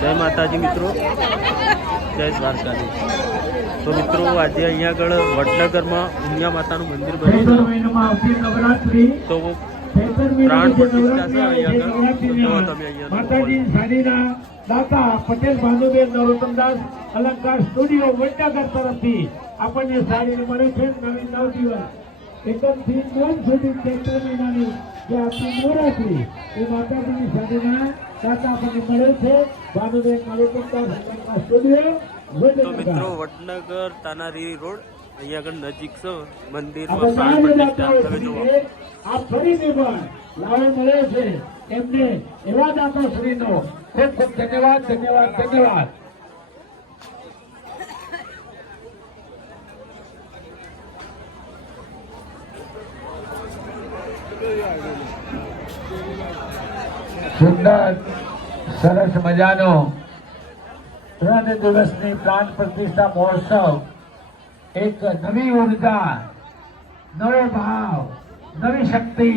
જય માતાજી મિત્રો, જય દ્વારકાધીશ। તો મિત્રો આજે અહીંયા આગળ વડનગરમાં ઉમિયા માતાનું મંદિર બન્યું તો પ્રાણ પ્રતિષ્ઠા છે અહીંયા આગળ। જો તમે અહીંયા દાતા પટેલ ભાનુબેન નરોત્તમદાસ અલંકાર સ્ટુડિયો વડનગર તરફથી આપણને સાડી મળે છે। નવી 9 દિવસ એકમથી 9 સુધી ચૈત્ર મહિનાની જે આપણી નવરાત્રી એ માતાજીની સાડીના દાતા આપણને મળે છે ભાનુબેન નરોત્તમદાસ અલંકાર સ્ટુડિયો વડનગર। તો મિત્રો વડનગર તાનારી રોડ અહીંયા આગળ નજીક છે મંદિરમાં પ્રાણ પ્રતિષ્ઠા તમે જુઓ। આ ફરીથી પણ લાવો મળે છે એમને એવા દાતા શ્રીનો ખૂબ ખૂબ ધન્યવાદ ધન્યવાદ ધન્યવાદ। સુંદર સરસ મજાનો 3 દિવસની પ્રાણ પ્રતિષ્ઠા મહોત્સવ એક નવી ઉર્જા, નવો ભાવ, નવી શક્તિ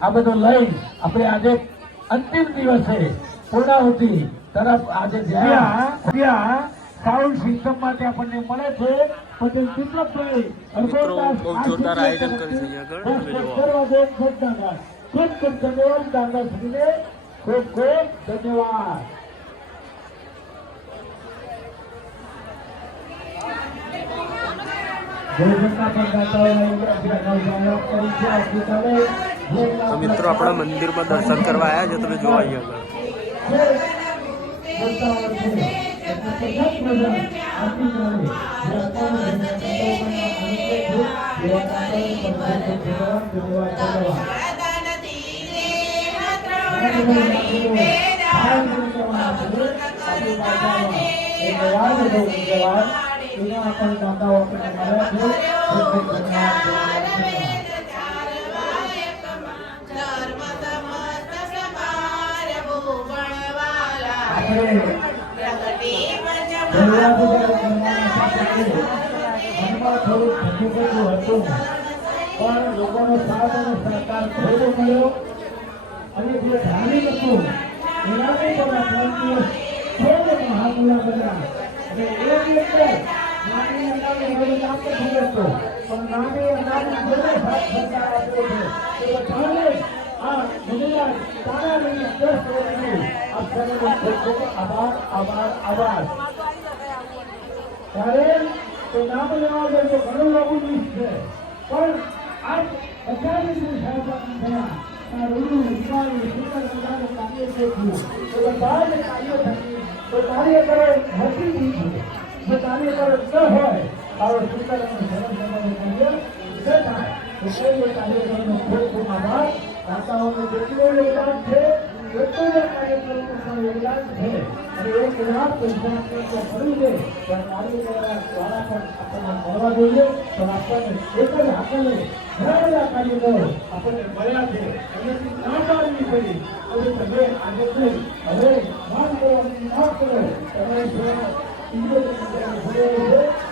આ બધું લઈ આપણે આજે અંતિમ દિવસે પૂર્ણાહુતિ તરફ આજે જ્યાં સાઉન્ડ સિસ્ટમ માટે આપણને મળે છે પટેલ ચિત્રભાઈ બહુ જોરદાર આયોજન કર્યું છે ખૂબ ખૂબ ધન્યવાદ દાદાશ્રીને ખૂબ ખૂબ ધન્યવાદ। તો મિત્રો આપણા મંદિરમાં દર્શન કરવા આવ્યા છે તમે જોવા પણ લોકોનો સાથ અને સહકાર થોડો મળ્યો અને જે ધાર્મિક હતું એનાથી પણ આપણને થોડો મહામૂલા બન્યા અને એની અંદર નાની અંદાજે હવે કામ નથી કરતો પણ નાની અંદાજે થોડો સાથ સહકાર આપ્યો છે એ બધાને આ ગુજરાત તારાની 10 વર્ષની આ સર્વનો ખૂબ ખૂબ આભાર આભાર આભાર। ત્યારે તો નામ લેવા જોઈએ ઘણું લાગુ નહીં છે પણ આજ 50 દિવસ થયા આ રૂડું વિચારી સુંદર મજાનું કાર્ય થયું તો બધા જ કાર્ય થકી તો કાર્ય કરે હતી નહીં જો કાર્ય કરે ન હોય આવો સુંદર અને સરળ મજાનું કાર્ય ન થાય તો કોઈ કાર્યક્રમનો ખૂબ ખૂબ આભાર। દાતાઓનું જેટલું યોગદાન છે એટલું જ કાર્યક્રમનું પણ યોગદાન છે અને એક લાખ પૈસા તો ખરું છે પણ કાર્ય દ્વારા પણ આપણને મળવા જોઈએ પણ આપણને એક જ આપણને ઘણા બધા કાર્યક્રમો આપણને મળ્યા છે એનાથી ના પાડવી પડી હવે તમે આગળ હવે માન કરવાની ના કરો તમારે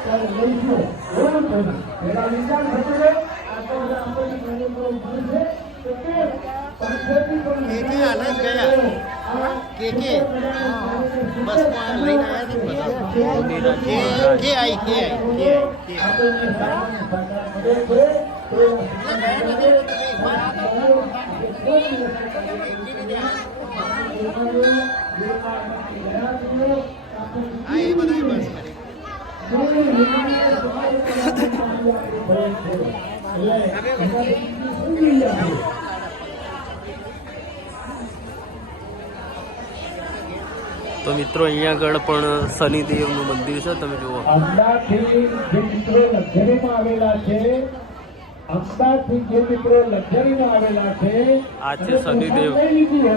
ત્યારે લઈશું એવું થયું પેલા વિચાર થતો રહે આટલા બધા આપણને કાર્યક્રમો મળશે તો મિત્રો અહીંયા આગળ પણ શનિદેવનું મંદિર છે તમે જુઓ। અમદાવાદથી જે મિત્રો લક્ઝરીમાં આવેલા છે અમદાવાદથી જે મિત્રો લક્ઝરીમાં આવેલા છે આ છે શનિદેવ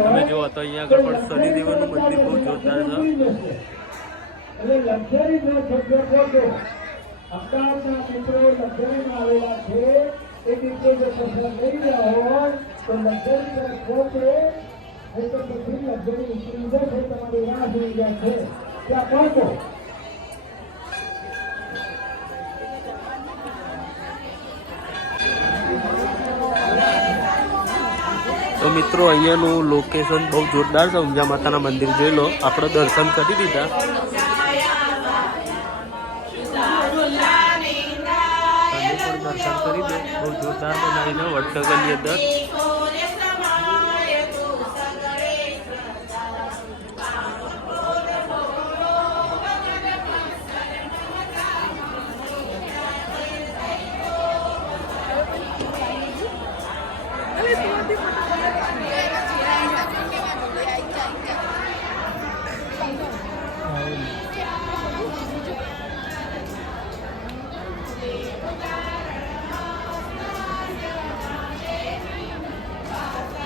તમે જુઓ તો અહીંયા આગળ પણ શનિદેવનું મંદિર બહુ જોરદાર છે। એટલે લક્ઝરી નો શબ્દ બોલો અમદાવાદના મિત્રો લક્ઝરીમાં આવેલા છે એ મિત્રો જો પસંદ લઈ રહ્યા હોય તો લક્ઝરી પહોંચે તો પછી લક્ઝરી ઉતરી જશે તમારી રાહ જોઈ રહ્યા છે ત્યાં પહોંચો। મિત્રો અહીંયાનું લોકેશન બહુ જોરદાર છે. ઊંઝા માતાના મંદિર જોઈ લો. આપણે દર્શન કરી દીધા. દર્શન કરી દે. બહુ જોરદાર બનાવીને વડનગરની અંદર.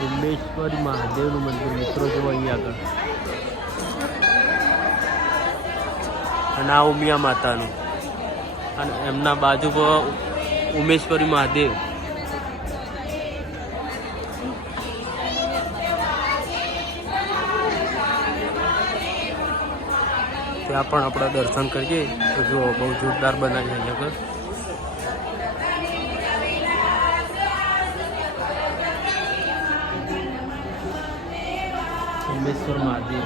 ઉમેશ્વર મહાદેવનું મંદિર મિત્રો જો અહીંયા આગળ, અને આ ઉમિયા માતાનું, અને એમના બાજુમાં ઉમેશ્વરી મહાદેવ. ત્યાં પણ આપણે દર્શન કરીએ તો જો બહુ જોરદાર બનાવી અહીંયા આગળ. ઉમેશ્વર મહાદેવ.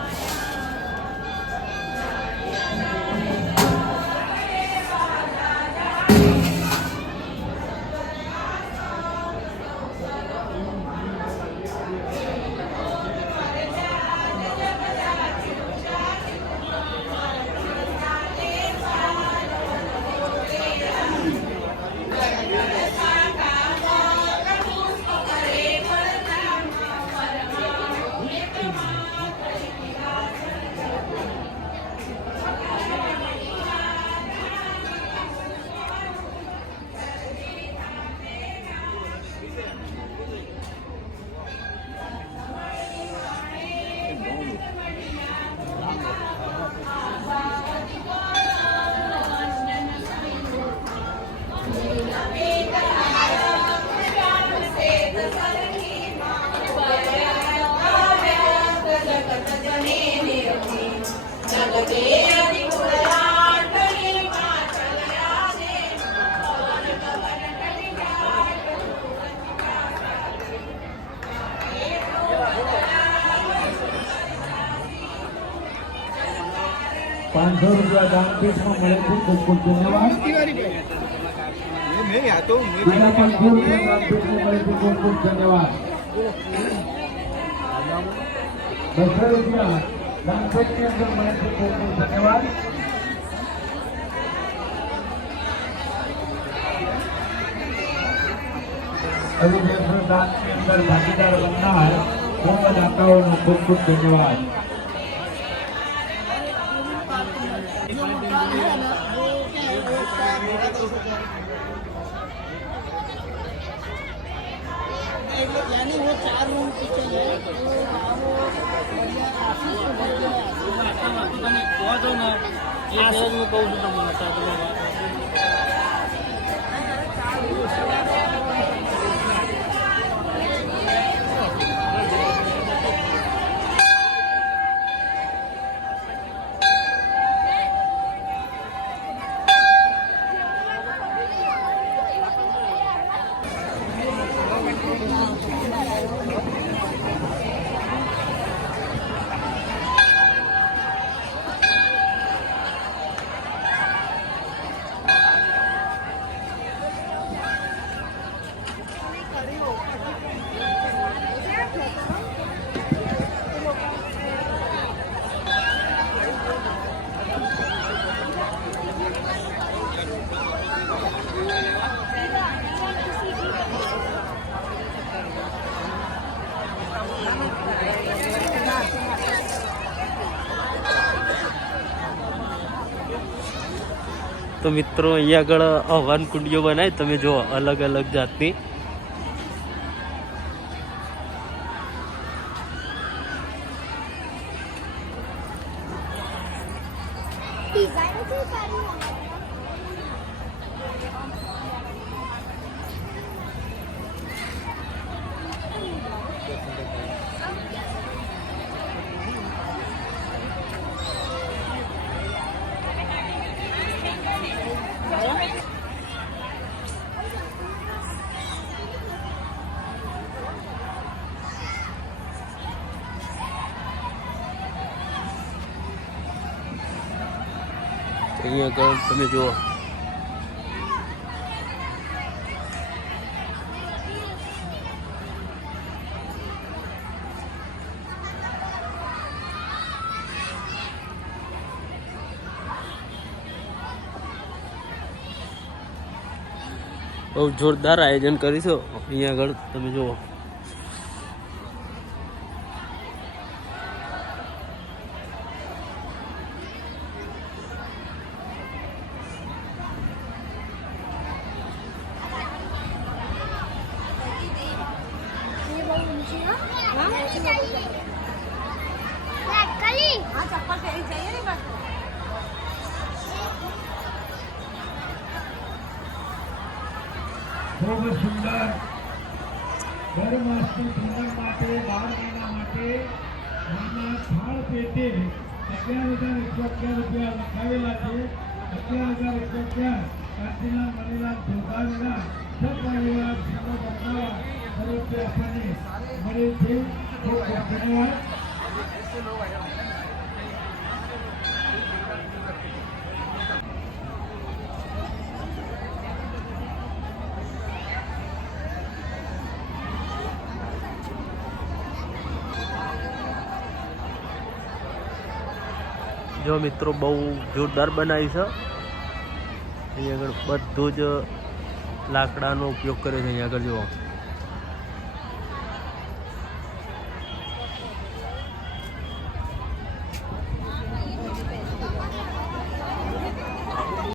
₹500 દાનપીઠમાં મળે છે. ખૂબ ખૂબ ધન્યવાદ. ખૂબ ખૂબ ધન્યવાદ. ₹200 દાનપીઠની અંદર મળે છે. ખૂબ ખૂબ ધન્યવાદ. દાનની અંદર ભાગીદાર બનનાર સર્વ દાતાઓનો ખૂબ ખૂબ ધન્યવાદ. यानी वो 4 रूम पीछे है तो ना ये देर में कहूँ तो माता તો મિત્રો અહીંયા આગળ હવન કુંડીઓ બનાવી તમે જો અલગ અલગ જાતની. અહીંયા આગળ તમે જુઓ બહુ જોરદાર આયોજન કરીશું અહીંયા આગળ તમે જુઓ ખૂબ સુંદર દર માસની પૂનમ માટે 12 મહિના માટે એના થાળ પેટે 11,111 રૂપિયા લખાવેલા છે 11,111 કાંતિલાલ મણીલાલ જોગાવીના સપરિવાર સેવા બનાવવા તરફથી આપણને મળે છે ખૂબ ખૂબ ધન્યવાદ જો મિત્રો બહુ જોરદાર બનાવી છે અહીંયા આગળ બધું જ લાકડાનો ઉપયોગ કર્યો છે અહીંયા આગળ જુઓ